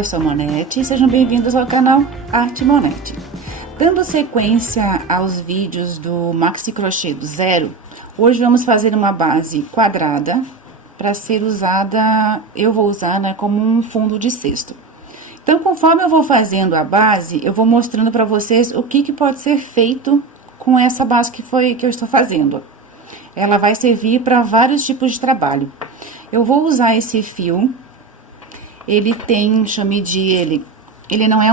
eu sou Monete e sejam bem-vindos ao canal Arte Monete. Dando sequência aos vídeos do Maxi Crochê do Zero, hoje vamos fazer uma base quadrada para ser usada, eu vou usar, né, como um fundo de cesto. Então, conforme eu vou fazendo a base, eu vou mostrando para vocês o que pode ser feito com essa base que eu estou fazendo. Ela vai servir para vários tipos de trabalho. Eu vou usar esse fio, ele tem, deixa eu medir ele não é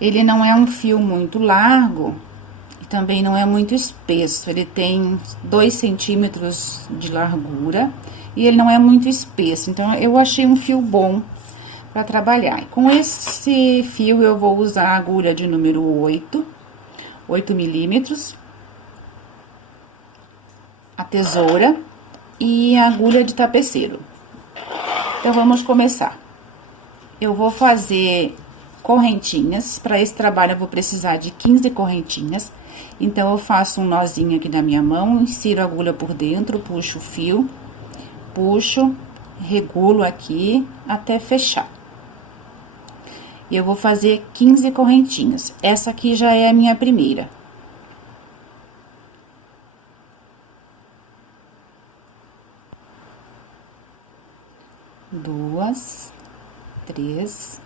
ele não é um fio muito largo e também não é muito espesso, ele tem 2 centímetros de largura e ele não é muito espesso, então eu achei um fio bom para trabalhar. Com esse fio eu vou usar a agulha de número 8 milímetros, a tesoura e a agulha de tapeceiro. Então, vamos começar. Eu vou fazer correntinhas. Para esse trabalho, eu vou precisar de 15 correntinhas. Então, eu faço um nozinho aqui na minha mão, insiro a agulha por dentro, puxo o fio, puxo, regulo aqui até fechar. E eu vou fazer 15 correntinhas. Essa aqui já é a minha primeira. Duas, 3,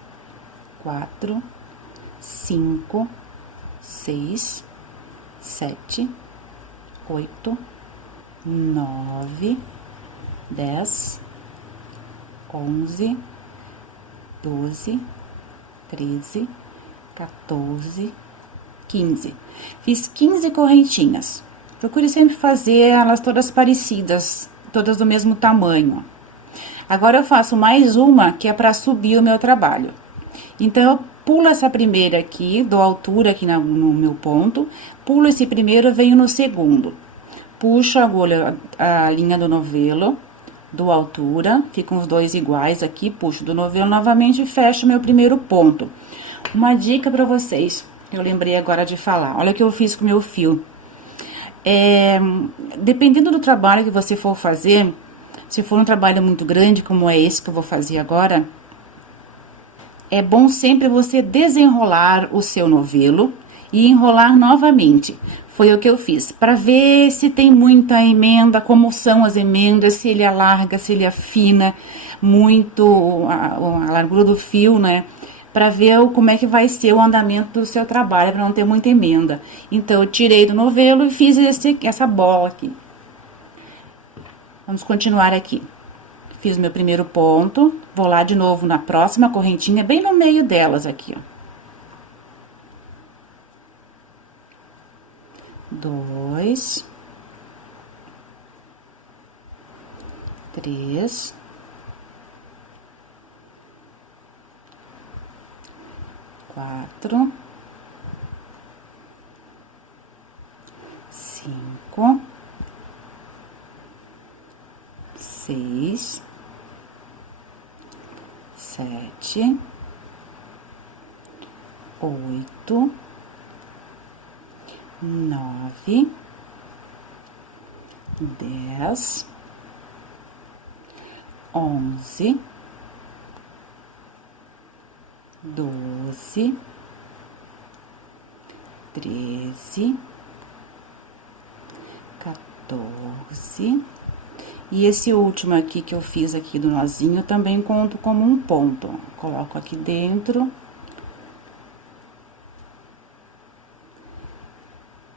4, 5, 6, 7, 8, 9, 10, 11, 12, 13, 14, 15. Fiz 15 correntinhas. Procure sempre fazer elas todas parecidas, todas do mesmo tamanho. Agora, eu faço mais uma, que é para subir o meu trabalho. Então, eu pulo essa primeira aqui, dou altura aqui no meu ponto, pulo esse primeiro, venho no segundo. Puxo a agulha, a linha do novelo, dou altura, ficam os dois iguais aqui, puxo do novelo novamente e fecho meu primeiro ponto. Uma dica para vocês, eu lembrei agora de falar, olha o que eu fiz com o meu fio. Dependendo do trabalho que você for fazer, se for um trabalho muito grande, como é esse que eu vou fazer agora, é bom sempre você desenrolar o seu novelo e enrolar novamente. Foi o que eu fiz, para ver se tem muita emenda, como são as emendas, se ele alarga, se ele afina muito a largura do fio, né? Para ver como é que vai ser o andamento do seu trabalho, para não ter muita emenda. Então, eu tirei do novelo e fiz essa bola aqui. Vamos continuar aqui. Fiz meu primeiro ponto, vou lá de novo na próxima correntinha, bem no meio delas aqui, ó. 2, 3, 4, 5, 6, 7, 8, 9, 10, 11, 12, 13, 14. E esse último aqui que eu fiz aqui do nozinho, eu também conto como um ponto. Coloco aqui dentro.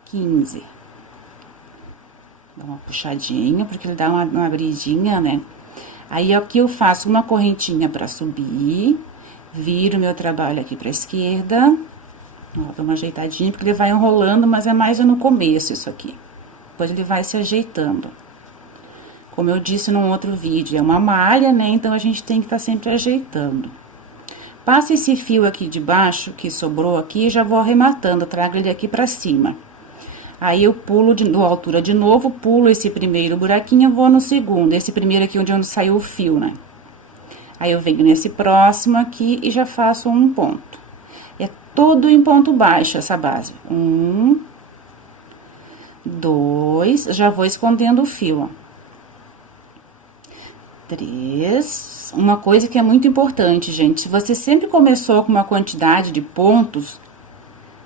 15. Dá uma puxadinha, porque ele dá uma abridinha, né? Aí, aqui eu faço uma correntinha pra subir, viro meu trabalho aqui pra esquerda. Ó, dou uma ajeitadinha, porque ele vai enrolando, mas é mais no começo isso aqui. Depois ele vai se ajeitando. Como eu disse num outro vídeo, é uma malha, né? Então, a gente tem que estar sempre ajeitando. Passo esse fio aqui de baixo, que sobrou aqui, e já vou arrematando, trago ele aqui pra cima. Aí, eu pulo, dou altura de novo, pulo esse primeiro buraquinho, vou no segundo. Esse primeiro aqui, onde saiu o fio, né? Aí, eu venho nesse próximo aqui e já faço um ponto. É todo em ponto baixo, essa base. 1, 2, já vou escondendo o fio, ó. 3, uma coisa que é muito importante, gente. Se você sempre começou com uma quantidade de pontos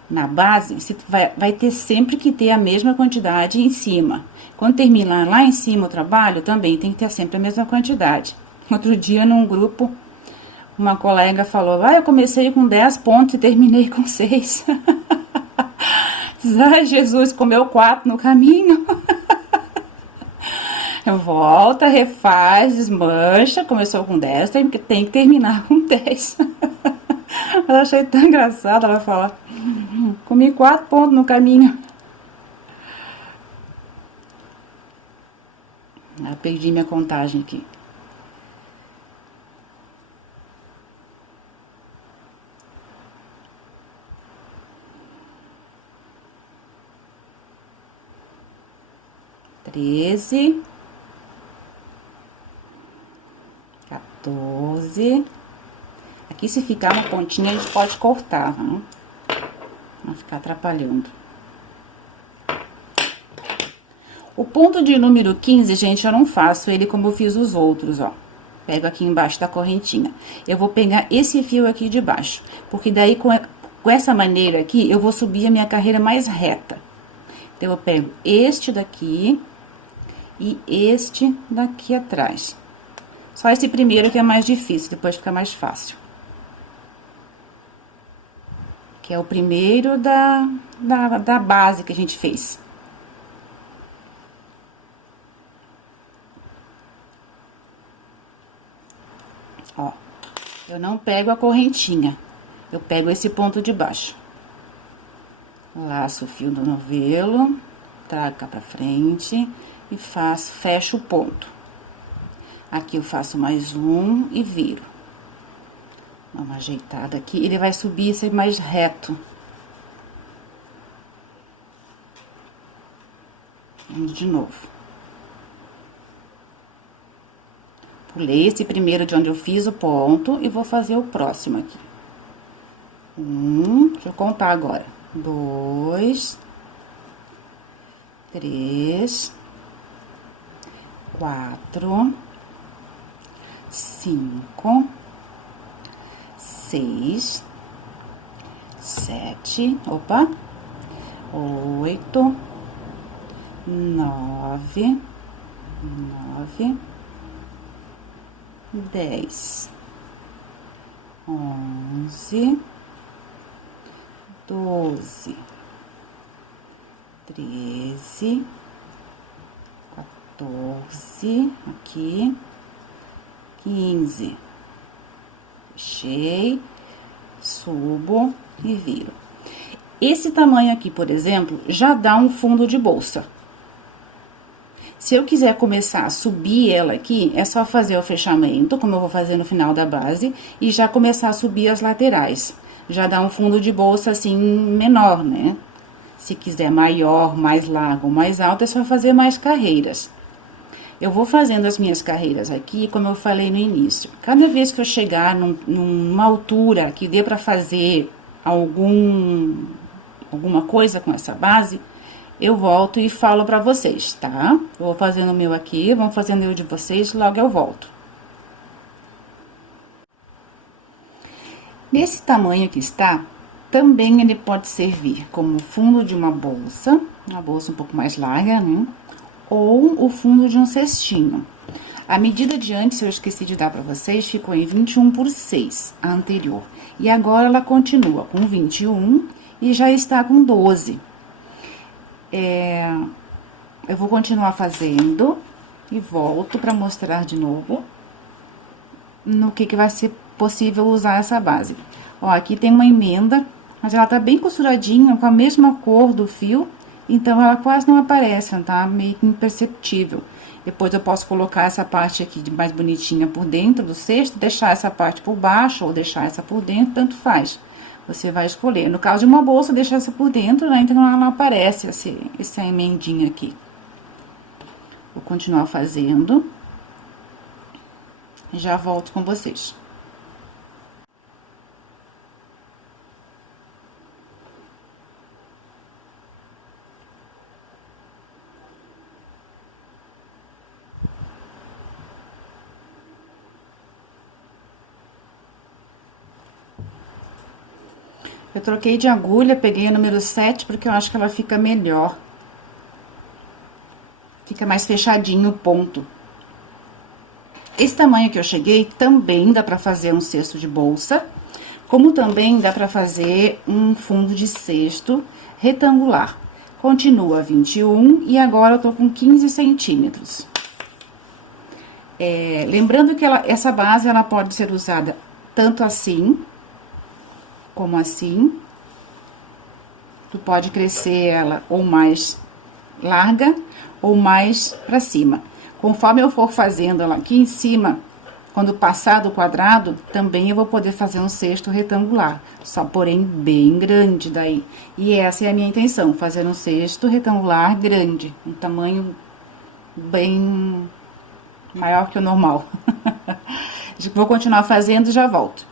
na base, você vai ter sempre que ter a mesma quantidade em cima. Quando terminar lá em cima o trabalho, também tem que ter sempre a mesma quantidade. Outro dia, num grupo, uma colega falou: eu comecei com 10 pontos e terminei com 6. Ai, Jesus, comeu 4 no caminho. Volta, refaz, desmancha. Começou com 10, tem que terminar com 10. Eu achei tão engraçado ela falar: comi 4 pontos no caminho. Eu perdi minha contagem aqui. Treze, 14. Aqui, se ficar uma pontinha, a gente pode cortar, né? Não ficar atrapalhando. O ponto de número 15, gente, eu não faço ele como eu fiz os outros, ó. Pego aqui embaixo da correntinha. Eu vou pegar esse fio aqui de baixo, porque daí com essa maneira aqui, eu vou subir a minha carreira mais reta. Então, eu pego este daqui e este daqui atrás. Só esse primeiro que é mais difícil, depois fica mais fácil. Que é o primeiro da base que a gente fez. Ó, eu não pego a correntinha, eu pego esse ponto de baixo. Laço o fio do novelo, trago cá pra frente e fecho o ponto. Aqui eu faço mais um e viro. Dá uma ajeitada aqui, ele vai subir e ser mais reto. Vamos de novo. Pulei esse primeiro de onde eu fiz o ponto e vou fazer o próximo aqui. Deixa eu contar agora. 2, 3, 4, 5, 6, 7, 8, 9, 10, 11, 12, 13, 14, aqui, 15. Fechei, subo e viro. Esse tamanho aqui, por exemplo, já dá um fundo de bolsa. Se eu quiser começar a subir ela aqui, é só fazer o fechamento, como eu vou fazer no final da base, e já começar a subir as laterais. Já dá um fundo de bolsa, assim, menor, né? Se quiser maior, mais largo, mais alto, é só fazer mais carreiras. Eu vou fazendo as minhas carreiras aqui, como eu falei no início. Cada vez que eu chegar numa altura que dê pra fazer alguma coisa com essa base, eu volto e falo pra vocês, tá? Eu vou fazendo o meu aqui, vão fazendo o de vocês, logo eu volto. Nesse tamanho que está, também ele pode servir como fundo de uma bolsa um pouco mais larga, né? Ou o fundo de um cestinho. A medida de antes, eu esqueci de dar pra vocês, ficou em 21/6, a anterior. E agora ela continua com 21 e já está com 12. Eu vou continuar fazendo e volto pra mostrar de novo no que vai ser possível usar essa base. Ó, aqui tem uma emenda, mas ela tá bem costuradinha, com a mesma cor do fio, então ela quase não aparece, tá meio que imperceptível. Depois eu posso colocar essa parte aqui de mais bonitinha por dentro do cesto, deixar essa parte por baixo ou deixar essa por dentro, tanto faz. Você vai escolher. No caso de uma bolsa, deixar essa por dentro, né? Então ela não aparece essa emendinha aqui. Vou continuar fazendo. E já volto com vocês. Eu troquei de agulha, peguei a número 7, porque eu acho que ela fica melhor. Fica mais fechadinho o ponto. Esse tamanho que eu cheguei, também dá pra fazer um cesto de bolsa, como também dá pra fazer um fundo de cesto retangular. Continua 21 e agora eu tô com 15 centímetros. Lembrando que essa base, ela pode ser usada tanto assim, como assim. Tu pode crescer ela ou mais larga, ou mais pra cima. Conforme eu for fazendo ela aqui em cima, quando passar do quadrado, também eu vou poder fazer um cesto retangular. Só, porém, bem grande daí. E essa é a minha intenção, fazer um cesto retangular grande. Um tamanho bem maior que o normal. Vou continuar fazendo e já volto.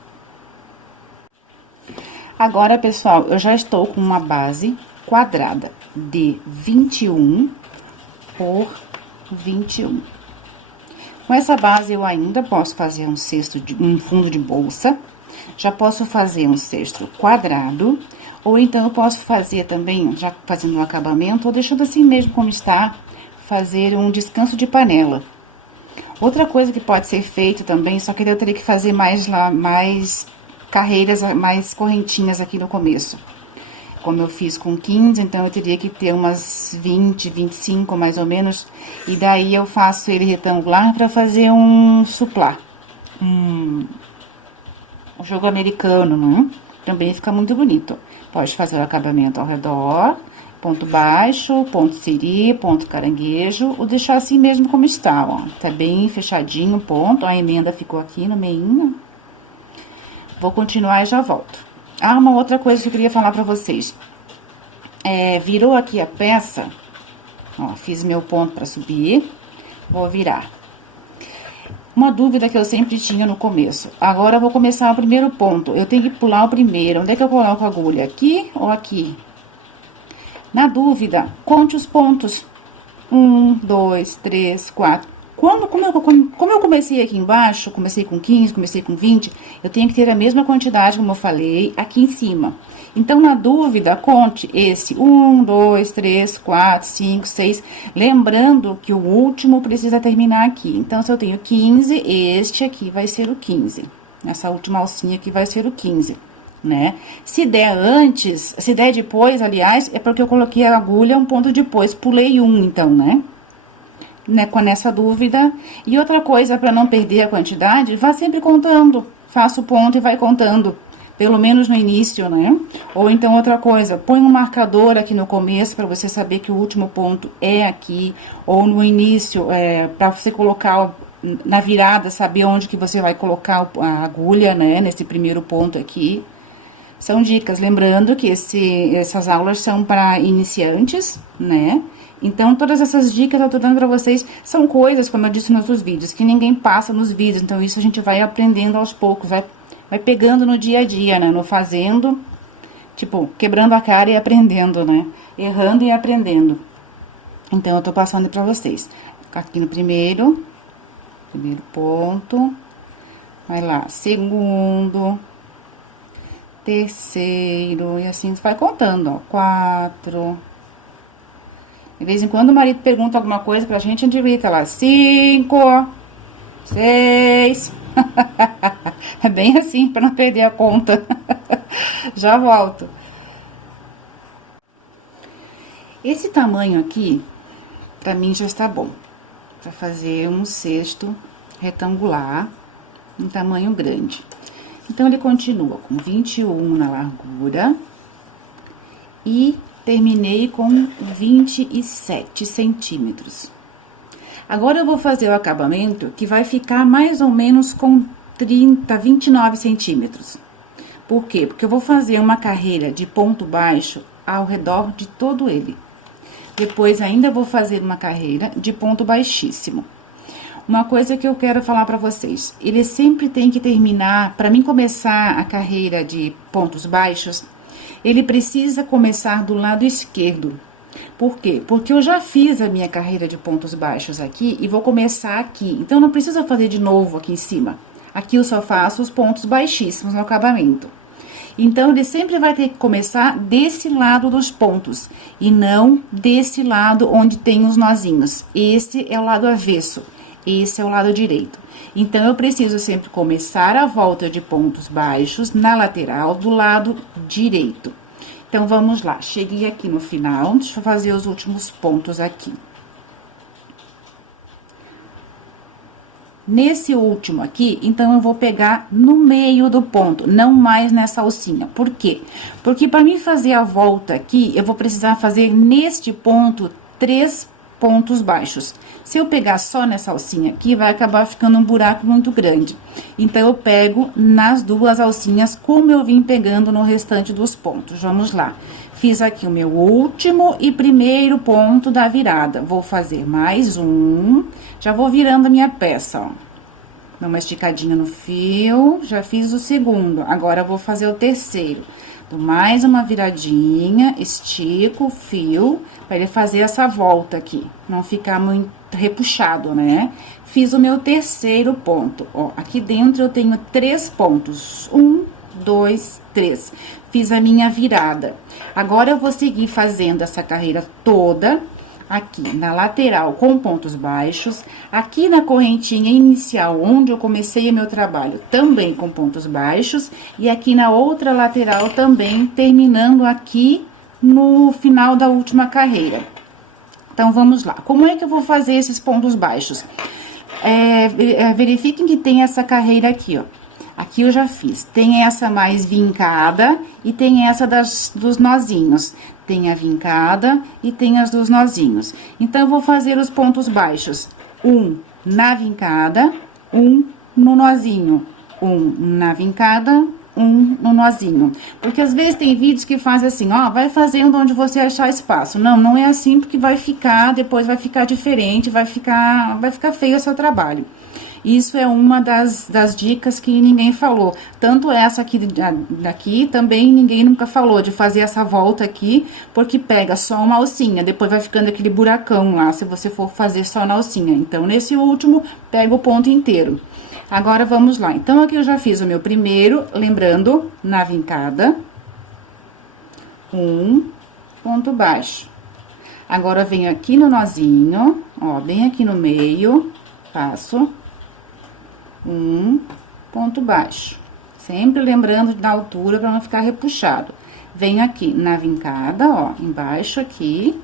Agora, pessoal, eu já estou com uma base quadrada de 21 por 21. Com essa base, eu ainda posso fazer um cesto, um fundo de bolsa. Já posso fazer um cesto quadrado. Ou então, eu posso fazer também, já fazendo um acabamento, ou deixando assim mesmo como está, fazer um descanso de panela. Outra coisa que pode ser feito também, só que eu teria que fazer mais carreiras, mais correntinhas aqui no começo. Como eu fiz com 15, então eu teria que ter umas 20, 25 mais ou menos. E daí eu faço ele retangular para fazer um suplá. Um jogo americano, não é? Também fica muito bonito. Pode fazer o acabamento ao redor, ponto baixo, ponto siri, ponto caranguejo, ou deixar assim mesmo como está, ó. Tá bem fechadinho o ponto, a emenda ficou aqui no meinho. Vou continuar e já volto. Ah, uma outra coisa que eu queria falar pra vocês. Virou aqui a peça, ó, fiz meu ponto pra subir, vou virar. Uma dúvida que eu sempre tinha no começo. Agora eu vou começar o primeiro ponto. Eu tenho que pular o primeiro. Onde é que eu coloco a agulha? Aqui ou aqui? Na dúvida, conte os pontos. 1, 2, 3, 4. Como eu comecei aqui embaixo, comecei com 15, comecei com 20, eu tenho que ter a mesma quantidade, como eu falei, aqui em cima. Então, na dúvida, conte esse 1, 2, 3, 4, 5, 6. Lembrando que o último precisa terminar aqui. Então, se eu tenho 15, este aqui vai ser o 15. Essa última alcinha aqui vai ser o 15, né? Se der antes, se der depois, aliás, é porque eu coloquei a agulha um ponto depois, pulei um, então, né? Com essa dúvida. E outra coisa, para não perder a quantidade, vá sempre contando. Faça o ponto e vai contando. Pelo menos no início, né? Ou então outra coisa, põe um marcador aqui no começo para você saber que o último ponto é aqui. Ou no início, para você colocar na virada, saber onde que você vai colocar a agulha, né? Nesse primeiro ponto aqui. São dicas, lembrando que essas aulas são para iniciantes, né? Então, todas essas dicas eu tô dando pra vocês são coisas, como eu disse nos outros vídeos, que ninguém passa nos vídeos. Então, isso a gente vai aprendendo aos poucos, vai pegando no dia a dia, né? No fazendo, tipo, quebrando a cara e aprendendo, né? Errando e aprendendo. Então, eu tô passando pra vocês. Aqui no primeiro ponto. Vai lá, segundo, terceiro, e assim vai contando, ó. 4. De vez em quando o marido pergunta alguma coisa pra gente, a gente grita lá, 5, 6. É bem assim, pra não perder a conta. Já volto. Esse tamanho aqui, pra mim já está bom. Pra fazer um cesto retangular, um tamanho grande. Então, ele continua com 21 na largura e terminei com 27 centímetros. Agora, eu vou fazer o acabamento, que vai ficar mais ou menos com 29 centímetros. Por quê? Porque eu vou fazer uma carreira de ponto baixo ao redor de todo ele. Depois, ainda vou fazer uma carreira de ponto baixíssimo. Uma coisa que eu quero falar pra vocês, ele sempre tem que terminar, pra mim começar a carreira de pontos baixos, ele precisa começar do lado esquerdo. Por quê? Porque eu já fiz a minha carreira de pontos baixos aqui e vou começar aqui. Então, não precisa fazer de novo aqui em cima. Aqui eu só faço os pontos baixíssimos no acabamento. Então, ele sempre vai ter que começar desse lado dos pontos, e não desse lado onde tem os nozinhos. Esse é o lado avesso, esse é o lado direito. Então, eu preciso sempre começar a volta de pontos baixos na lateral do lado direito. Então, vamos lá. Cheguei aqui no final, deixa eu fazer os últimos pontos aqui. Nesse último aqui, então, eu vou pegar no meio do ponto, não mais nessa alcinha. Por quê? Porque para mim fazer a volta aqui, eu vou precisar fazer neste ponto 3 pontos baixos. Se eu pegar só nessa alcinha aqui, vai acabar ficando um buraco muito grande. Então, eu pego nas duas alcinhas, como eu vim pegando no restante dos pontos. Vamos lá. Fiz aqui o meu último e primeiro ponto da virada. Vou fazer mais um. Já vou virando a minha peça, ó. Dá uma esticadinha no fio, já fiz o segundo. Agora, eu vou fazer o terceiro. Dou mais uma viradinha, estico o fio, para ele fazer essa volta aqui, não ficar muito repuxado, né? Fiz o meu terceiro ponto, ó. Aqui dentro eu tenho 3 pontos. 1, 2, 3. Fiz a minha virada. Agora, eu vou seguir fazendo essa carreira toda aqui na lateral com pontos baixos, aqui na correntinha inicial, onde eu comecei o meu trabalho, também com pontos baixos, e aqui na outra lateral também, terminando aqui no final da última carreira. Então, vamos lá. Como é que eu vou fazer esses pontos baixos? Verifiquem que tem essa carreira aqui, ó. Aqui eu já fiz. Tem essa mais vincada e tem essa dos nozinhos. Tem a vincada e tem as dos nozinhos. Então, eu vou fazer os pontos baixos. 1 na vincada, 1 no nozinho. 1 na vincada, 1 no nozinho. Porque às vezes tem vídeos que fazem assim, ó, vai fazendo onde você achar espaço. Não, não é assim, porque vai ficar, depois vai ficar diferente, vai ficar feio o seu trabalho. Isso é uma das dicas que ninguém falou. Tanto essa aqui daqui, também ninguém nunca falou de fazer essa volta aqui, porque pega só uma alcinha, depois vai ficando aquele buracão lá, se você for fazer só na alcinha. Então, nesse último, pega o ponto inteiro. Agora, vamos lá. Então, aqui eu já fiz o meu primeiro, lembrando, na vincada, 1 ponto baixo. Agora, eu venho aqui no nozinho, ó, bem aqui no meio, faço 1 ponto baixo. Sempre lembrando da altura para não ficar repuxado. Venho aqui na vincada, ó, embaixo aqui,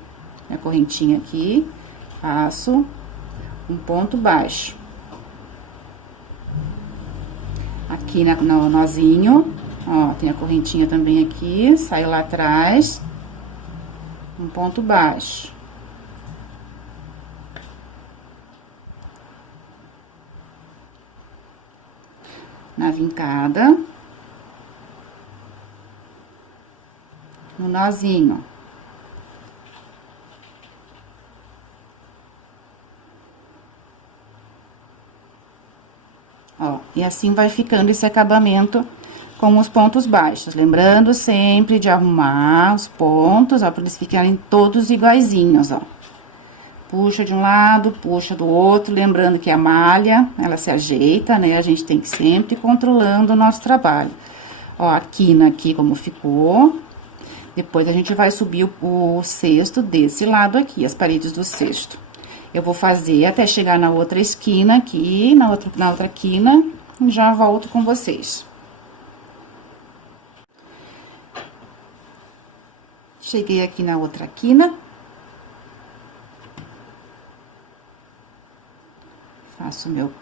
a correntinha aqui, faço um ponto baixo. Aqui no nozinho, ó, tem a correntinha também aqui, saio lá atrás, um ponto baixo. Na vincada, no nozinho. Ó, e assim vai ficando esse acabamento com os pontos baixos. Lembrando sempre de arrumar os pontos, ó, para eles ficarem todos iguaizinhos, ó. Puxa de um lado, puxa do outro, lembrando que a malha, ela se ajeita, né? A gente tem que sempre ir controlando o nosso trabalho. Ó, a quina aqui como ficou. Depois, a gente vai subir o cesto desse lado aqui, as paredes do cesto. Eu vou fazer até chegar na outra esquina aqui, na outra quina, e já volto com vocês. Cheguei aqui na outra quina. Faço o meu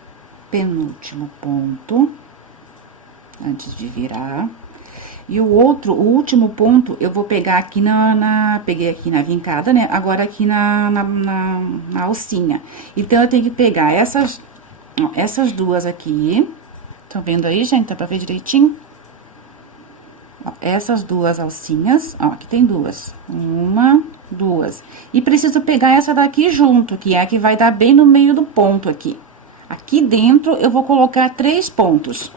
penúltimo ponto, antes de virar. E o último ponto, eu vou pegar aqui peguei aqui na vincada, né? Agora, aqui na alcinha. Então, eu tenho que pegar essas duas aqui. Estão vendo aí, gente? Dá pra ver direitinho? Ó, essas duas alcinhas, ó, aqui tem duas. 1, 2. E preciso pegar essa daqui junto, que é a que vai dar bem no meio do ponto aqui. Aqui dentro, eu vou colocar 3 pontos.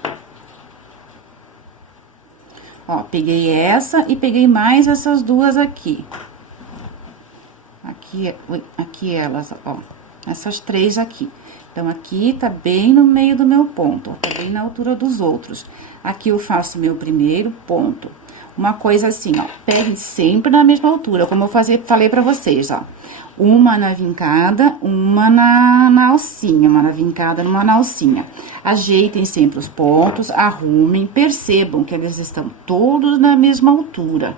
Ó, peguei essa e peguei mais essas duas aqui. Aqui elas, ó. Essas 3 aqui. Então, aqui tá bem no meio do meu ponto, ó, tá bem na altura dos outros. Aqui eu faço meu primeiro ponto. Uma coisa assim, ó, pegue sempre na mesma altura, como eu falei pra vocês, ó. Uma na vincada, uma na alcinha, uma na vincada, uma na alcinha. Ajeitem sempre os pontos, arrumem, percebam que eles estão todos na mesma altura.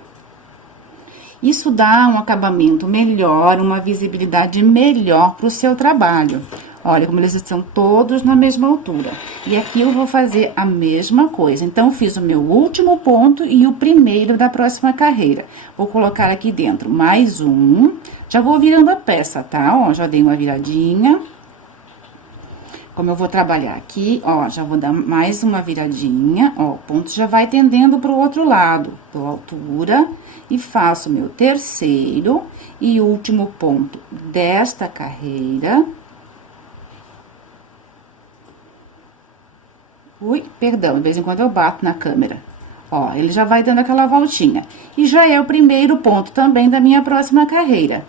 Isso dá um acabamento melhor, uma visibilidade melhor para o seu trabalho. Olha como eles estão todos na mesma altura. E aqui eu vou fazer a mesma coisa. Então, fiz o meu último ponto e o primeiro da próxima carreira. Vou colocar aqui dentro mais um. Já vou virando a peça, tá? Ó, já dei uma viradinha. Como eu vou trabalhar aqui, ó, já vou dar mais uma viradinha. Ó, o ponto já vai tendendo pro outro lado. Dou altura e faço meu terceiro e último ponto desta carreira. Ui, perdão, de vez em quando eu bato na câmera. Ó, ele já vai dando aquela voltinha. E já é o primeiro ponto também da minha próxima carreira.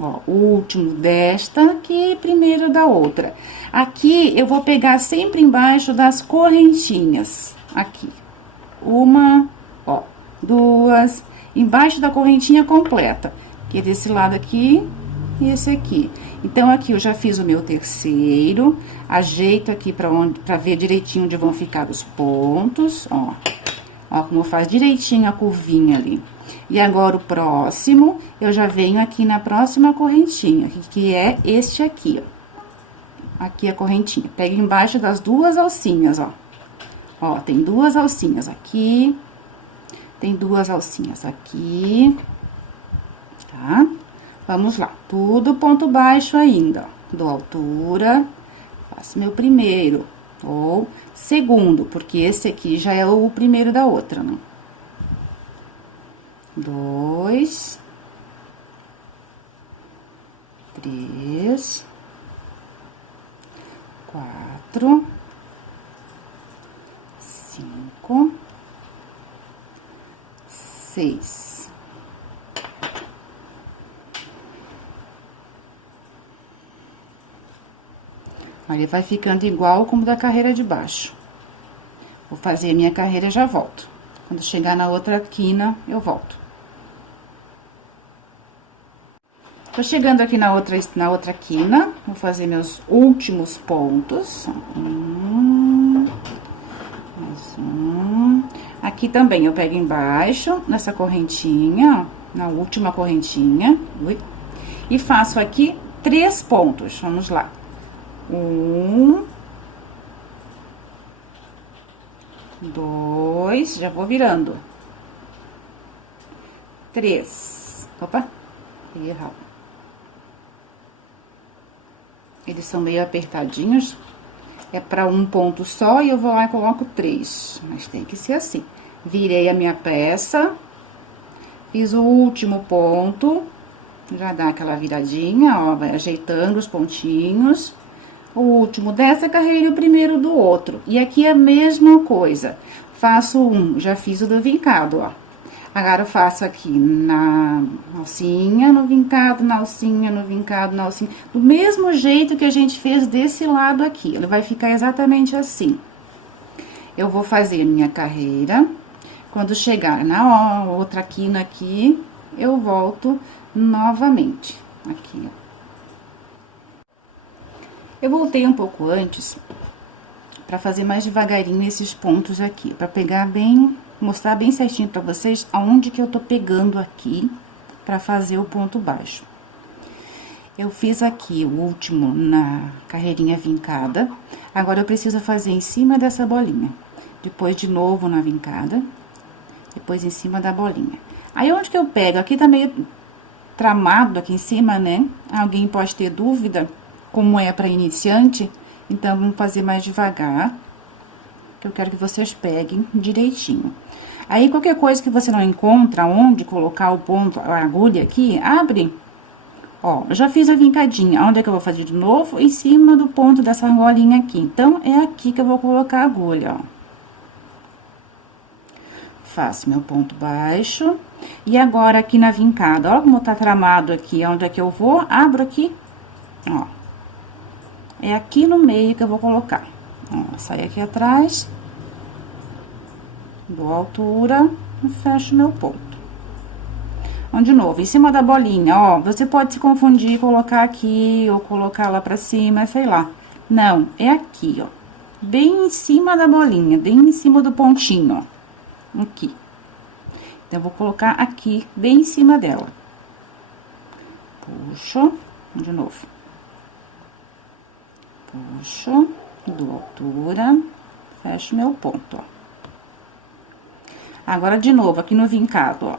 Ó, o último desta aqui, primeiro da outra. Aqui, eu vou pegar sempre embaixo das correntinhas. Aqui. Uma, ó, duas, embaixo da correntinha completa. Que é desse lado aqui e esse aqui. Então, aqui eu já fiz o meu terceiro, ajeito aqui pra ver direitinho onde vão ficar os pontos, ó. Ó, como faz direitinho a curvinha ali. E agora, o próximo, eu já venho aqui na próxima correntinha, que é este aqui, ó. Aqui a correntinha. Pega embaixo das duas alcinhas, ó. Ó, tem duas alcinhas aqui, tem duas alcinhas aqui, tá? Vamos lá, tudo ponto baixo ainda, ó. Dou altura, faço meu primeiro, ou segundo, porque esse aqui já é o primeiro da outra, né? 2, 3, 4, 5, 6. Ele vai ficando igual como da carreira de baixo. Vou fazer a minha carreira e já volto. Quando chegar na outra quina, eu volto. Tô chegando aqui na outra quina, vou fazer meus últimos pontos. Mais um. Aqui também eu pego embaixo, nessa correntinha, ó, na última correntinha, e faço aqui 3 pontos. Vamos lá. 1, 2, já vou virando. 3. Opa, peguei errado. Eles são meio apertadinhos. É para um ponto só e eu vou lá e coloco 3. Mas tem que ser assim. Virei a minha peça. Fiz o último ponto. Já dá aquela viradinha, ó, vai ajeitando os pontinhos. O último dessa carreira e o primeiro do outro. E aqui é a mesma coisa. Faço um, já fiz o do vincado, ó. Agora, eu faço aqui na alcinha, no vincado, na alcinha, no vincado, na alcinha. Do mesmo jeito que a gente fez desse lado aqui. Ele vai ficar exatamente assim. Eu vou fazer minha carreira. Quando chegar na outra quina aqui, eu volto novamente. Aqui, ó. Eu voltei um pouco antes, pra fazer mais devagarinho esses pontos aqui, pra pegar bem, mostrar bem certinho pra vocês aonde que eu tô pegando aqui pra fazer o ponto baixo. Eu fiz aqui o último na carreirinha vincada, agora eu preciso fazer em cima dessa bolinha. Depois de novo na vincada, depois em cima da bolinha. Aí, onde que eu pego? Aqui tá meio tramado aqui em cima, né? Alguém pode ter dúvida como é para iniciante, então vamos fazer mais devagar, que eu quero que vocês peguem direitinho. Aí, qualquer coisa que você não encontra onde colocar o ponto, a agulha aqui, abre. Ó, eu já fiz a vincadinha, onde é que eu vou fazer de novo? Em cima do ponto dessa argolinha aqui. Então, é aqui que eu vou colocar a agulha, ó. Faço meu ponto baixo. E agora, aqui na vincada, ó como tá tramado aqui, onde é que eu vou, abro aqui, ó. é aqui no meio que eu vou colocar. Ó, saio aqui atrás, dou altura e fecho meu ponto. Então, de novo, em cima da bolinha, ó, você pode se confundir e colocar aqui, ou colocar lá pra cima, sei lá. Não, é aqui, ó, bem em cima da bolinha, bem em cima do pontinho, ó, aqui. Então, eu vou colocar aqui, bem em cima dela. Puxo, de novo. Puxo, dou altura, fecho meu ponto, ó. Agora, de novo, aqui no vincado, ó.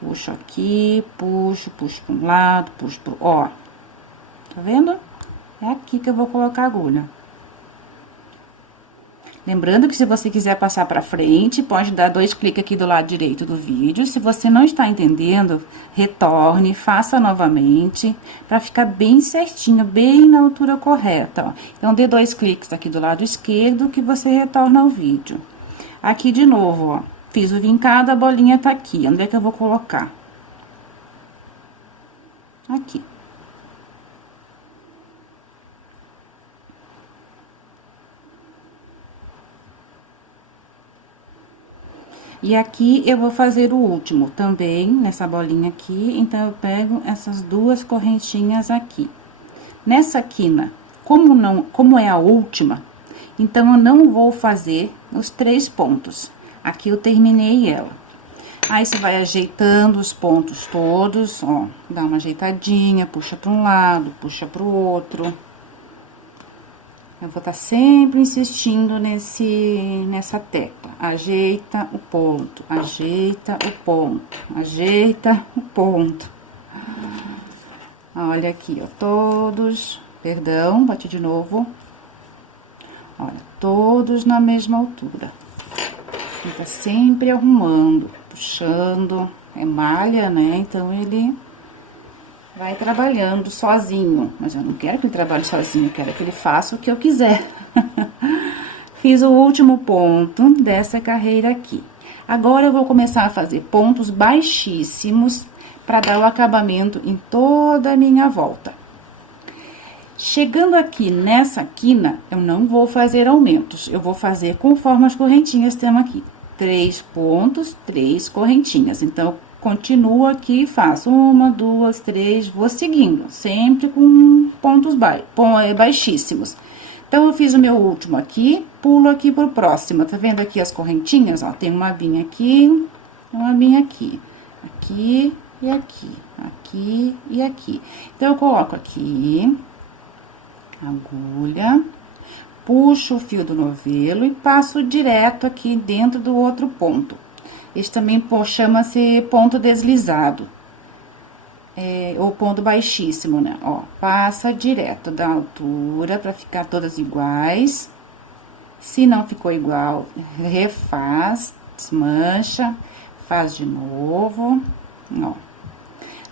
Puxo aqui, puxo pra um lado, puxo pro... Ó, tá vendo? É aqui que eu vou colocar a agulha. Lembrando que se você quiser passar pra frente, pode dar 2 cliques aqui do lado direito do vídeo. Se você não está entendendo, retorne, faça novamente, pra ficar bem certinho, bem na altura correta, ó. Então, dê 2 cliques aqui do lado esquerdo que você retorna ao vídeo. Aqui de novo, ó, fiz o vincado, a bolinha tá aqui. Onde é que eu vou colocar? Aqui. E aqui eu vou fazer o último também, nessa bolinha aqui, então eu pego essas 2 correntinhas aqui. Nessa quina, como é a última, então eu não vou fazer os 3 pontos. Aqui eu terminei ela. Aí você vai ajeitando os pontos todos, ó, dá uma ajeitadinha, puxa para um lado, puxa para o outro. Eu vou estar sempre insistindo nessa tecla. Ajeita o ponto, ajeita o ponto, ajeita o ponto. Olha aqui, ó, todos, perdão, bati de novo. Olha, todos na mesma altura. Fica sempre arrumando, puxando, é malha, né? Então, ele vai trabalhando sozinho, mas eu não quero que ele trabalhe sozinho, eu quero que ele faça o que eu quiser. Fiz o último ponto dessa carreira aqui. Agora, eu vou começar a fazer pontos baixíssimos para dar o acabamento em toda a minha volta. Chegando aqui nessa quina, eu não vou fazer aumentos, eu vou fazer conforme as correntinhas temos aqui. 3 pontos, 3 correntinhas. Então, continuo aqui e faço 1, 2, 3, vou seguindo, sempre com pontos baixíssimos. Então, eu fiz o meu último aqui, pulo aqui pro próximo, tá vendo aqui as correntinhas, ó? Tem uma abinha aqui, uma abinha aqui, aqui e aqui, aqui e aqui. Então, eu coloco aqui, agulha, puxo o fio do novelo e passo direto aqui dentro do outro ponto. Esse também chama-se ponto deslizado, ou ponto baixíssimo, né? Ó, passa direto da altura pra ficar todas iguais. Se não ficou igual, refaz, desmancha, faz de novo, ó.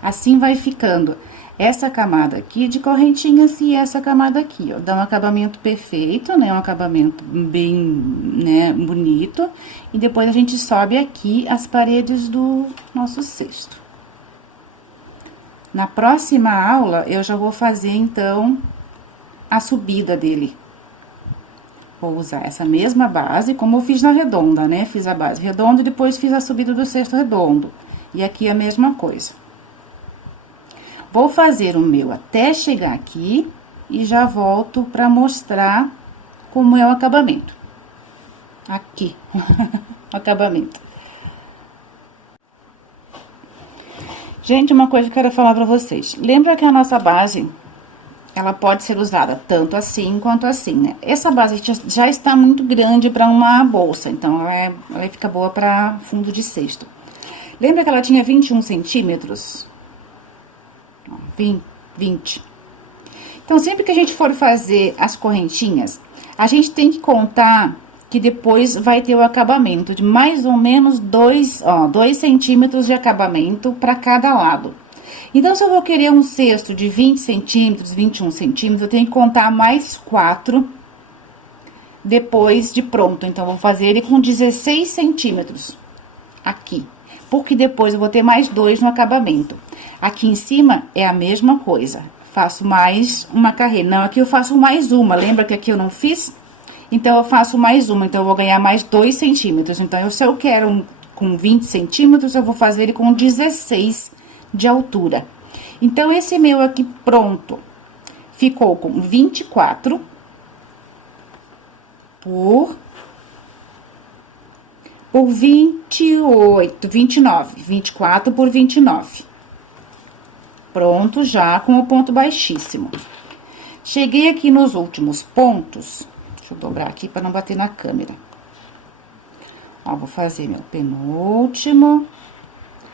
Assim vai ficando essa camada aqui de correntinhas e essa camada aqui, ó. Dá um acabamento perfeito, né? Um acabamento bem, né, bonito. E depois a gente sobe aqui as paredes do nosso cesto. Na próxima aula, eu já vou fazer, então, a subida dele. Vou usar essa mesma base, como eu fiz na redonda, né? Fiz a base redonda e depois fiz a subida do cesto redondo. E aqui a mesma coisa. Vou fazer o meu até chegar aqui e já volto pra mostrar como é o acabamento. Aqui, o acabamento. Gente, uma coisa que eu quero falar pra vocês. Lembra que a nossa base, ela pode ser usada tanto assim quanto assim, né? Essa base já está muito grande pra uma bolsa, então ela fica boa pra fundo de cesto. Lembra que ela tinha 21 centímetros? 20. Então, sempre que a gente for fazer as correntinhas, a gente tem que contar que depois vai ter o acabamento de mais ou menos 2 centímetros de acabamento para cada lado. Então, se eu vou querer um cesto de 20 centímetros, 21 centímetros, eu tenho que contar mais 4 depois de pronto. Então, eu vou fazer ele com 16 centímetros aqui, porque depois eu vou ter mais 2 no acabamento. Aqui em cima é a mesma coisa. faço mais uma carreira. Não, aqui eu faço mais uma, lembra que aqui eu não fiz? Então, eu faço mais uma, então eu vou ganhar mais 2 centímetros. Então, se eu quero com 20 centímetros, eu vou fazer ele com 16 de altura. Então, esse meu aqui pronto, ficou com 24 por 28, 29, 24 por 29. Pronto, já com o ponto baixíssimo. Cheguei aqui nos últimos pontos, deixa eu dobrar aqui para não bater na câmera. Ó, vou fazer meu penúltimo.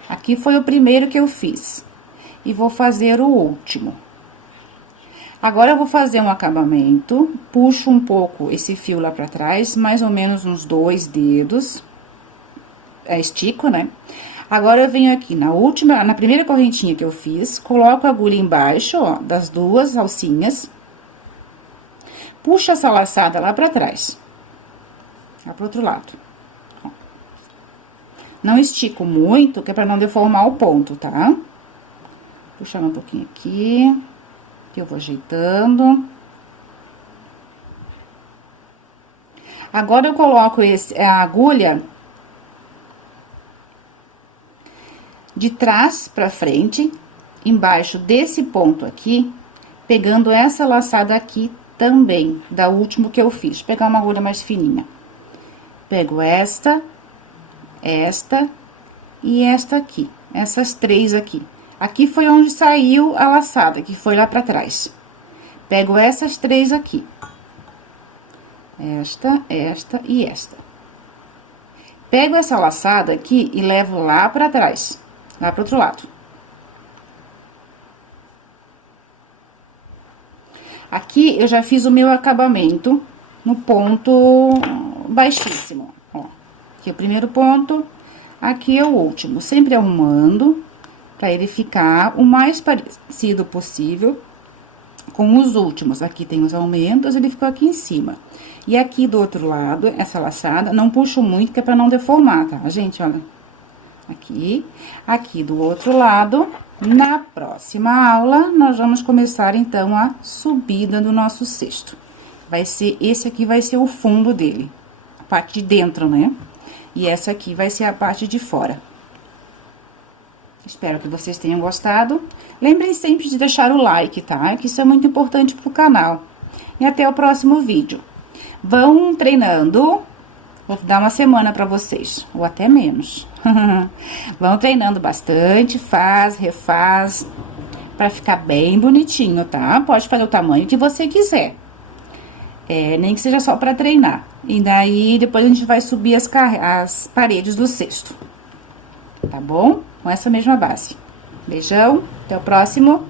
Aqui foi o primeiro que eu fiz. E vou fazer o último. Agora, eu vou fazer um acabamento, puxo um pouco esse fio lá pra trás, mais ou menos uns 2 dedos. Estico, né? Agora, eu venho aqui na primeira correntinha que eu fiz, coloco a agulha embaixo, ó, das 2 alcinhas. Puxo essa laçada lá pra trás. Lá pro outro lado. Ó. Não estico muito, que é pra não deformar o ponto, tá? Puxando um pouquinho aqui, que eu vou ajeitando. Agora, eu coloco a agulha de trás pra frente, embaixo desse ponto aqui, pegando essa laçada aqui também, da última que eu fiz. Vou pegar uma agulha mais fininha. Pego esta e esta aqui, essas 3 aqui. Aqui foi onde saiu a laçada, que foi lá pra trás. Pego essas 3 aqui. Esta e esta. Pego essa laçada aqui e levo lá pra trás, lá pro outro lado. Aqui, eu já fiz o meu acabamento no ponto baixíssimo, ó. Aqui é o primeiro ponto, aqui é o último. Sempre arrumando, pra ele ficar o mais parecido possível com os últimos. Aqui tem os aumentos, ele ficou aqui em cima. E aqui do outro lado, essa laçada, não puxo muito, que é pra não deformar, tá, gente? Olha. Aqui do outro lado, na próxima aula, nós vamos começar, então, a subida do nosso cesto. Esse aqui vai ser o fundo dele, a parte de dentro, né? E essa aqui vai ser a parte de fora. Espero que vocês tenham gostado. Lembrem sempre de deixar o like, tá? Que isso é muito importante pro canal. E até o próximo vídeo. Vão treinando. Vou dar uma semana pra vocês, ou até menos. Vão treinando bastante, faz, refaz, pra ficar bem bonitinho, tá? Pode fazer o tamanho que você quiser. Nem que seja só pra treinar. E daí, depois a gente vai subir as paredes do cesto. Tá bom? Com essa mesma base. Beijão, até o próximo.